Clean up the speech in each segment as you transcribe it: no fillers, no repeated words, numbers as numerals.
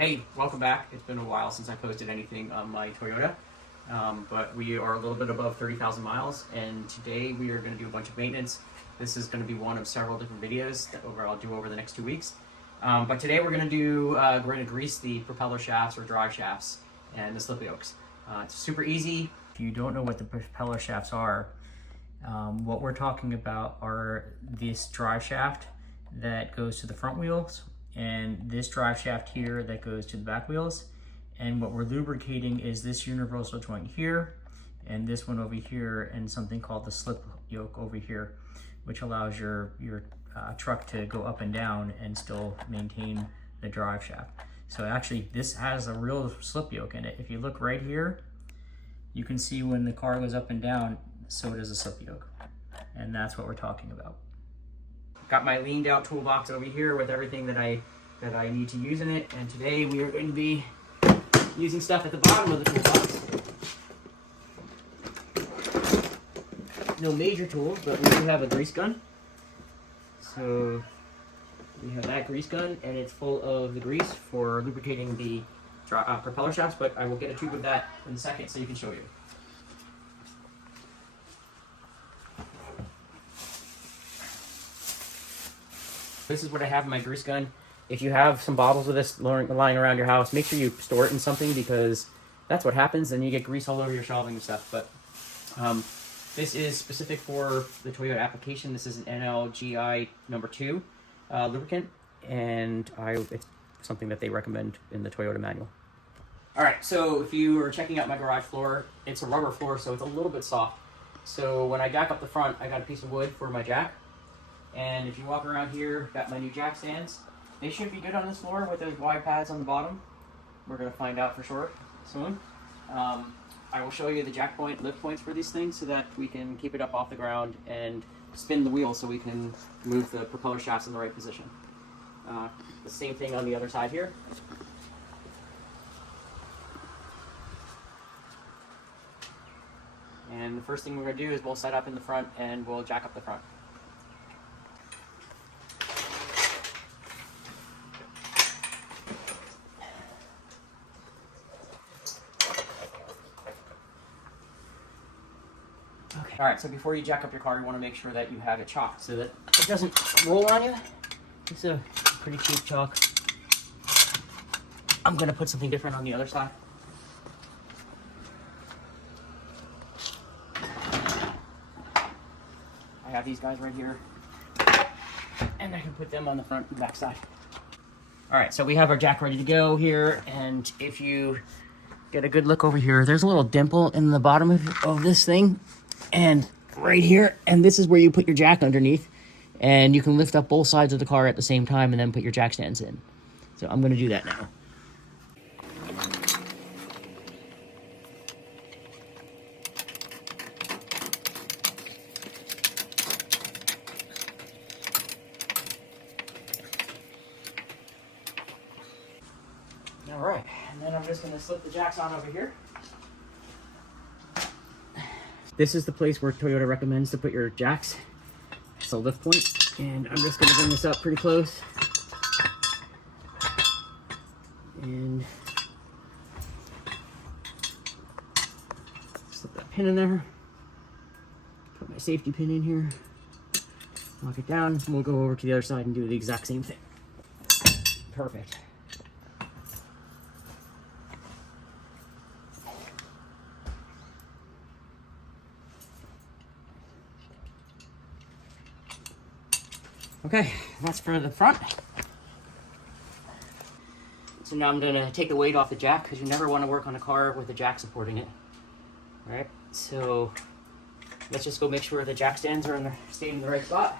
Hey, welcome back. It's been a while since I posted anything on my Toyota, but we are a little bit above 30,000 miles, and today we are going to do a bunch of maintenance. This is going to be one of several different videos that I'll do over the next 2 weeks. But today we're going to grease the propeller shafts or drive shafts and the slip yokes. It's super easy. If you don't know what the propeller shafts are, what we're talking about are this drive shaft that goes to the front wheels, and this drive shaft here that goes to the back wheels. And what we're lubricating is this universal joint here, and this one over here, and something called the slip yoke over here, which allows your truck to go up and down and still maintain the drive shaft. So actually this has a real slip yoke in it. If you look right here, you can see when the car goes up and down, so does a slip yoke. And that's what we're talking about. Got my leaned out toolbox over here with everything that I need to use in it, and today we are going to be using stuff at the bottom of the toolbox. No major tools, but we do have a grease gun. So we have that grease gun, and it's full of the grease for lubricating the propeller shafts, but I will get a tube of that in a second so you can show you. This is what I have in my grease gun. If you have some bottles of this lying around your house, make sure you store it in something, because that's what happens. Then you get grease all over your shelving and stuff. But this is specific for the Toyota application. This is an NLGI number 2 lubricant, and it's something that they recommend in the Toyota manual. All right, so if you are checking out my garage floor, it's a rubber floor, so it's a little bit soft. So when I jack up the front, I got a piece of wood for my jack. And if you walk around here, got my new jack stands. They should be good on this floor with those wide pads on the bottom. We're going to find out for sure soon. I will show you the jack point, lift points for these things so that we can keep it up off the ground and spin the wheel so we can move the propeller shafts in the right position. The same thing on the other side here. And the first thing we're going to do is we'll set up in the front and we'll jack up the front. Okay. All right, so before you jack up your car, you want to make sure that you have it chalked so that it doesn't roll on you. It's a pretty cheap chalk. I'm going to put something different on the other side. I have these guys right here, and I can put them on the front and back side. All right, so we have our jack ready to go here, and if you get a good look over here, there's a little dimple in the bottom of this thing, and right here, and this is where you put your jack underneath, and you can lift up both sides of the car at the same time and then put your jack stands in. So I'm going to do that now. All right, and then I'm just going to slip the jacks on over here. This is the place where Toyota recommends to put your jacks. It's a lift point, and I'm just going to bring this up pretty close. And slip that pin in there. Put my safety pin in here. Lock it down, and we'll go over to the other side and do the exact same thing. Perfect. Okay, that's for the front. So now I'm going to take the weight off the jack, because you never want to work on a car with the jack supporting it. All right, so let's just go make sure the jack stands are staying in the right spot.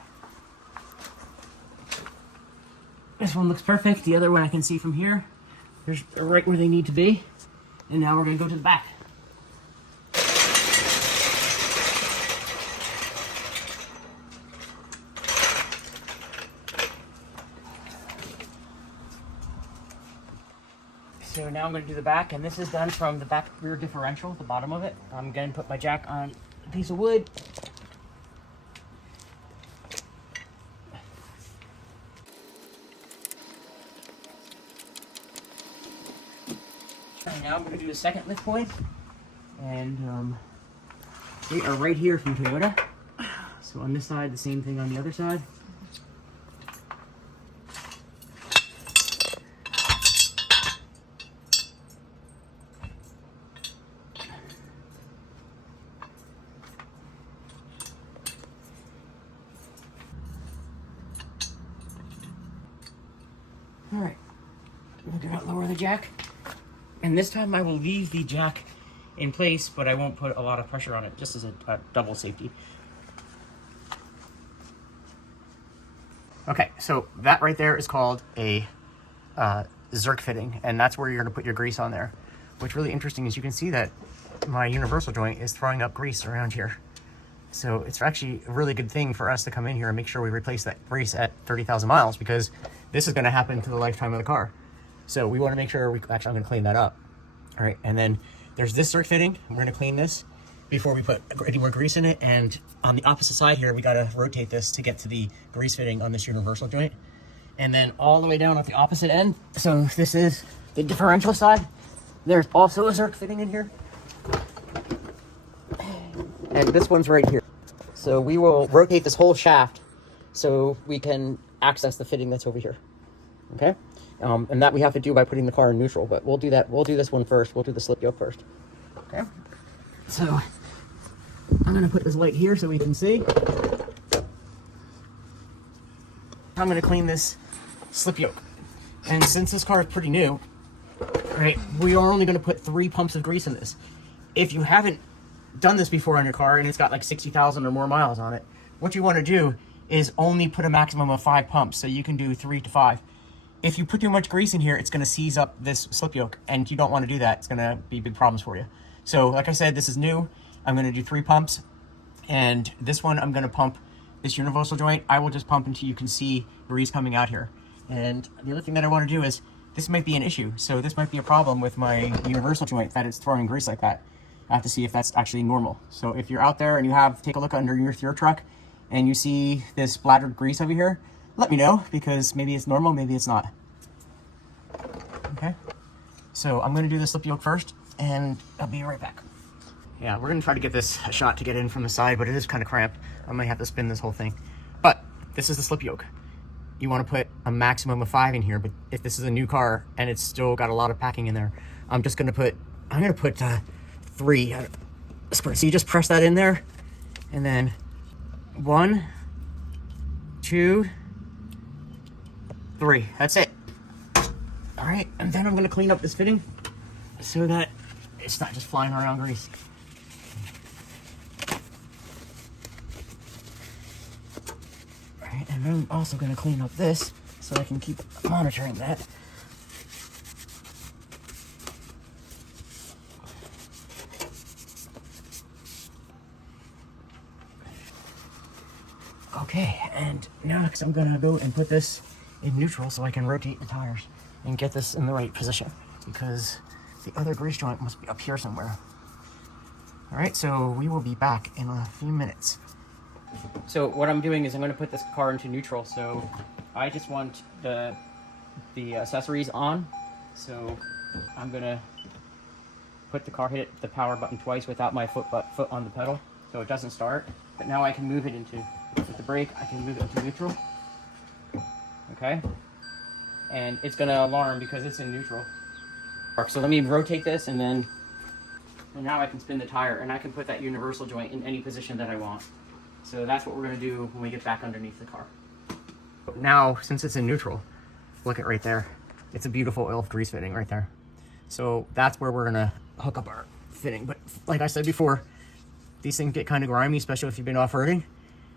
This one looks perfect. The other one I can see from here. They're right where they need to be. And now we're going to go to the back. So now I'm going to do the back, and this is done from the back rear differential, the bottom of it. I'm going to put my jack on a piece of wood. And now I'm going to do the second lift point. And they are right here from Toyota. So on this side, the same thing on the other side. Alright, we're going to lower the jack. And this time I will leave the jack in place, but I won't put a lot of pressure on it, just as a double safety. Okay, so that right there is called a Zerk fitting, and that's where you're going to put your grease on there. What's really interesting is you can see that my universal joint is throwing up grease around here. So it's actually a really good thing for us to come in here and make sure we replace that grease at 30,000 miles, because this is going to happen to the lifetime of the car. So we want to make sure actually I'm going to clean that up. All right, and then there's this Zerk fitting. We're going to clean this before we put any more grease in it. And on the opposite side here, we got to rotate this to get to the grease fitting on this universal joint. And then all the way down at the opposite end. So this is the differential side. There's also a Zerk fitting in here. And this one's right here. So we will rotate this whole shaft so we can access the fitting that's over here. Okay? And that we have to do by putting the car in neutral, but we'll do that. We'll do this one first. We'll do the slip yoke first. Okay? So I'm going to put this light here so we can see. I'm going to clean this slip yoke. And since this car is pretty new, right, we are only going to put 3 pumps of grease in this. If you haven't done this before on your car and it's got like 60,000 or more miles on it, what you want to do is only put a maximum of 5 pumps, so you can do 3 to 5. If you put too much grease in here, it's going to seize up this slip yoke, and you don't want to do that. It's going to be big problems for you. So like I said, this is new. I'm going to do 3 pumps, and this one I'm going to pump this universal joint. I will just pump until you can see grease coming out here. And the other thing that I want to do is, this might be an issue. So this might be a problem with my universal joint, that it's throwing grease like that. I have to see if that's actually normal. So if you're out there and you take a look under your truck and you see this splattered grease over here, let me know, because maybe it's normal, maybe it's not. Okay, so I'm going to do the slip yoke first, and I'll be right back. Yeah, we're going to try to get this a shot to get in from the side, but it is kind of cramped. I might have to spin this whole thing. But this is the slip yoke. You want to put a maximum of 5 in here, but if this is a new car and it's still got a lot of packing in there, I'm going to put 3. So you just press that in there, and then 1, 2, 3. That's it. All right, and then I'm going to clean up this fitting so that it's not just flying around grease. All right, and I'm also going to clean up this so I can keep monitoring that. Okay, and next I'm going to go and put this in neutral so I can rotate the tires and get this in the right position, because the other grease joint must be up here somewhere. All right, so we will be back in a few minutes. So what I'm doing is I'm going to put this car into neutral. So I just want the accessories on. So I'm going to put the car, hit the power button twice without my foot on the pedal, so it doesn't start. But now I can move it into, with the brake, I can move it into neutral. Okay, and it's going to alarm because it's in neutral. So let me rotate this, and now I can spin the tire, and I can put that universal joint in any position that I want. So that's what we're going to do when we get back underneath the car. Now, since it's in neutral, look at right there. It's a beautiful oil grease fitting right there. So that's where we're going to hook up our fitting. But like I said before, these things get kind of grimy, especially if you've been off-roading.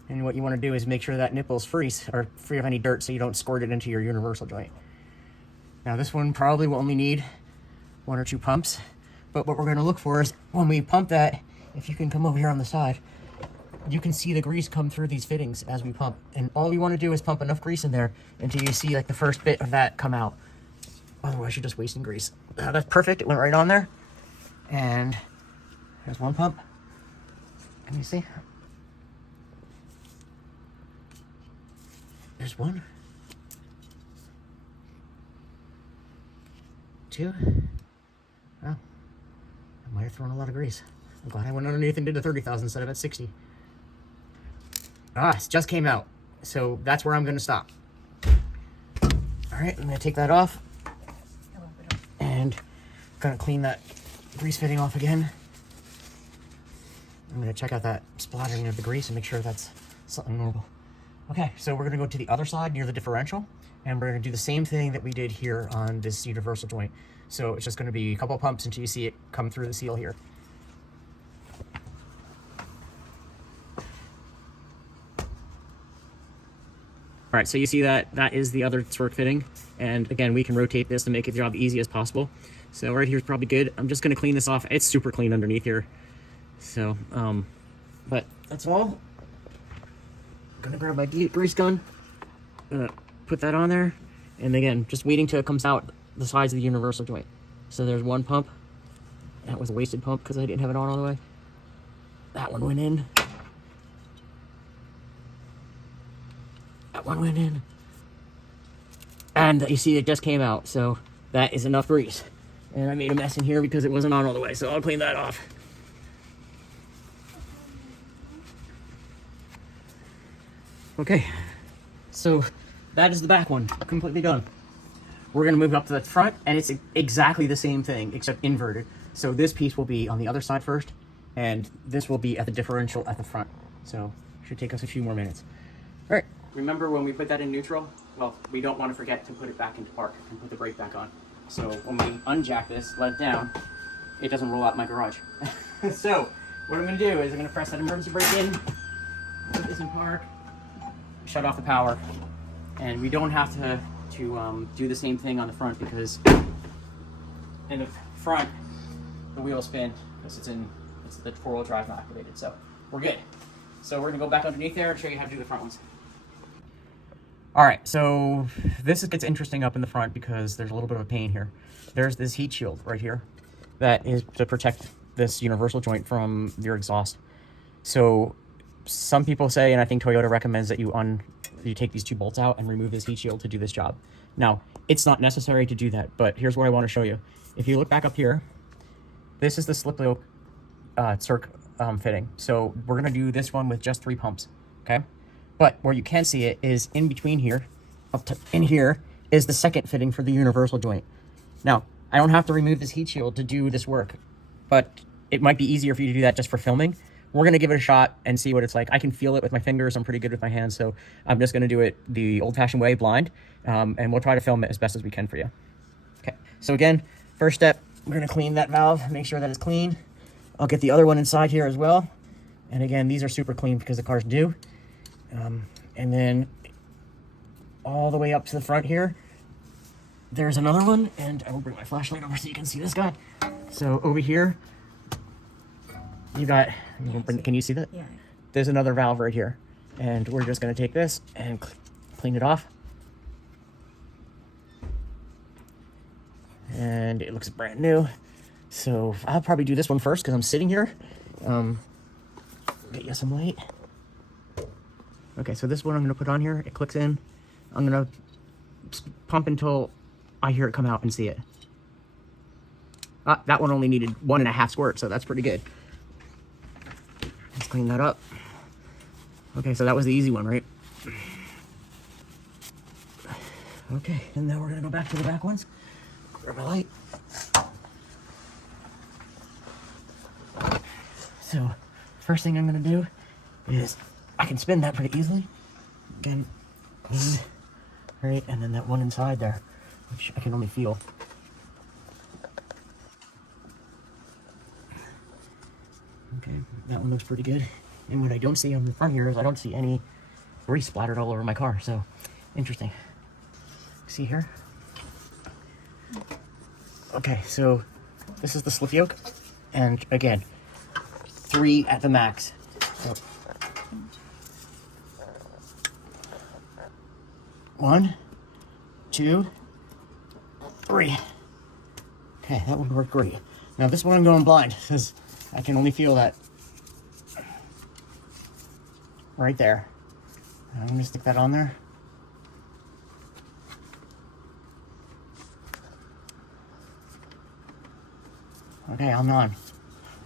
And what you want to do is make sure that nipple's free of any dirt so you don't squirt it into your universal joint. Now this one probably will only need 1 or 2 pumps, but what we're going to look for is when we pump that, if you can come over here on the side, you can see the grease come through these fittings as we pump. And all we want to do is pump enough grease in there until you see like the first bit of that come out. Otherwise you're just wasting grease. That's perfect, it went right on there. And there's 1 pump. Can you see? There's 1, 2, oh, I have thrown a lot of grease. I'm glad I went underneath and did the 30,000 instead of at 60. Ah, it just came out. So that's where I'm going to stop. All right, I'm going to take that off. And going to clean that grease fitting off again. I'm going to check out that splattering of the grease and make sure that's something normal. Okay, so we're going to go to the other side near the differential, and we're going to do the same thing that we did here on this universal joint. So it's just going to be a couple pumps until you see it come through the seal here. All right, so you see that is the other sort fitting. And again, we can rotate this to make the job easy as possible. So right here is probably good. I'm just gonna clean this off. It's super clean underneath here. So, but that's all. I'm gonna grab my grease gun, put that on there. And again, just waiting till it comes out the sides of the universal joint. So there's one pump. That was a wasted pump because I didn't have it on all the way. That one went in. That one went in. And you see it just came out, so that is enough grease. And I made a mess in here because it wasn't on all the way, so I'll clean that off. Okay, so that is the back one, completely done. We're gonna move up to the front, and it's exactly the same thing, except inverted. So this piece will be on the other side first, and this will be at the differential at the front. So should take us a few more minutes. All right. Remember when we put that in neutral? Well, we don't want to forget to put it back into park and put the brake back on. So when we unjack this, let it down, it doesn't roll out my garage. So what I'm going to do is I'm going to press that emergency brake in, put this in park, shut off the power, and we don't have to do the same thing on the front because in the front the wheels spin because it's the four-wheel drive not activated. So we're good. So we're going to go back underneath there and show you how to do the front ones. All right, so this gets interesting up in the front because there's a little bit of a pain here. There's this heat shield right here that is to protect this universal joint from your exhaust. So some people say, and I think Toyota recommends that you take these two bolts out and remove this heat shield to do this job. Now, it's not necessary to do that, but here's what I want to show you. If you look back up here, this is the slip yoke fitting. So we're going to do this one with just 3 pumps, okay? But where you can see it is in between here, up to in here, is the second fitting for the universal joint. Now, I don't have to remove this heat shield to do this work, but it might be easier for you to do that just for filming. We're going to give it a shot and see what it's like. I can feel it with my fingers. I'm pretty good with my hands, so I'm just going to do it the old-fashioned way, blind, and we'll try to film it as best as we can for you. Okay, so again, first step, we're going to clean that valve, make sure that it's clean. I'll get the other one inside here as well. And again, these are super clean because the car's new. And then all the way up to the front here, there's another one, and I will bring my flashlight over so you can see this guy. So over here, you got, can you see that? Yeah. There's another valve right here, and we're just going to take this and clean it off. And it looks brand new. So I'll probably do this one first because I'm sitting here. Get you some light. Okay, so this one I'm going to put on here. It clicks in. I'm going to pump until I hear it come out and see it. That one only needed 1.5 squirts, so that's pretty good. Let's clean that up. Okay, so that was the easy one, right? Okay, and now we're going to go back to the back ones. Grab my light. So, first thing I'm going to do is I can spin that pretty easily. Again, right, and then that one inside there, which I can only feel. Okay, that one looks pretty good. And what I don't see on the front here is I don't see any grease splattered all over my car, so interesting. See here? Okay, so this is the slip yoke, and again, 3 at the max. So, 1, 2, 3. Okay, that one worked great. Now this one I'm going blind because I can only feel that right there. I'm going to stick that on there. Okay, I'm on.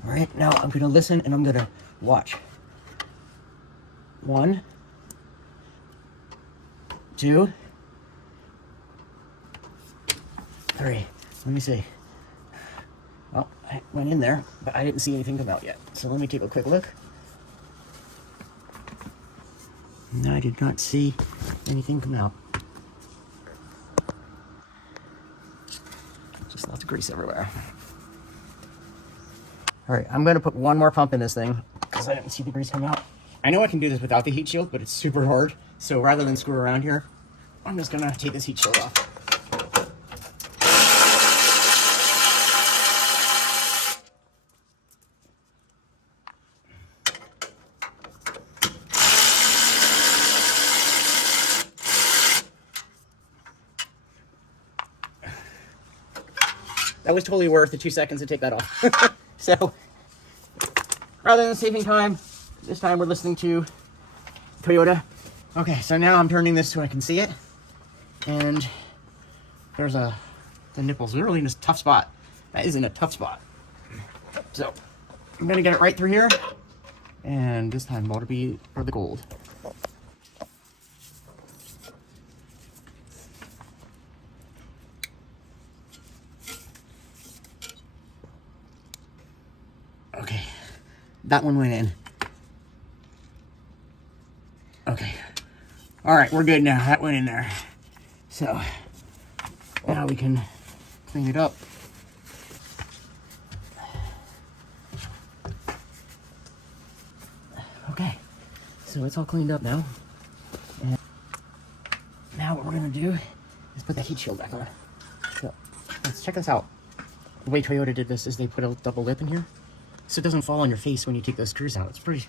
All right, now I'm gonna listen and I'm gonna watch. 1, 2, 3. Let me see. Well, I went in there, but I didn't see anything come out yet. So let me take a quick look. No, I did not see anything come out. Just lots of grease everywhere. All right, I'm gonna put one more pump in this thing because I didn't see the grease come out. I know I can do this without the heat shield, but it's super hard. So rather than screw around here, I'm just gonna take this heat shield off. That was totally worth the 2 seconds to take that off. So, rather than saving time, this time we're listening to Toyota. Okay, so now I'm turning this so I can see it. And there's the nipple's literally in this tough spot. That is in a tough spot. So, I'm gonna get it right through here. And this time ought to be for the gold. Okay, that one went in. Okay, all right, we're good now. That went in there. So now we can clean it up. Okay, so it's all cleaned up now. And now what we're gonna do is put the heat shield back on. So let's check this out. The way Toyota did this is they put a double lip in here, so it doesn't fall on your face when you take those screws out. It's pretty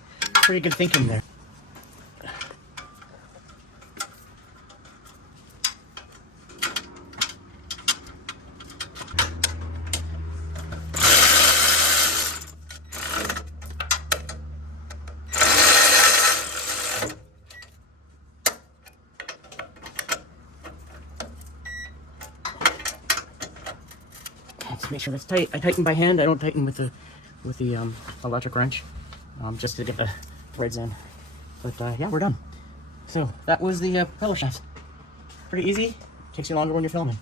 good thinking there. Let's make sure it's tight. I tighten by hand. I don't tighten with the electric wrench, just to get the threads in. But yeah, we're done. So that was the propeller shaft. Pretty easy. Takes you longer when you're filming.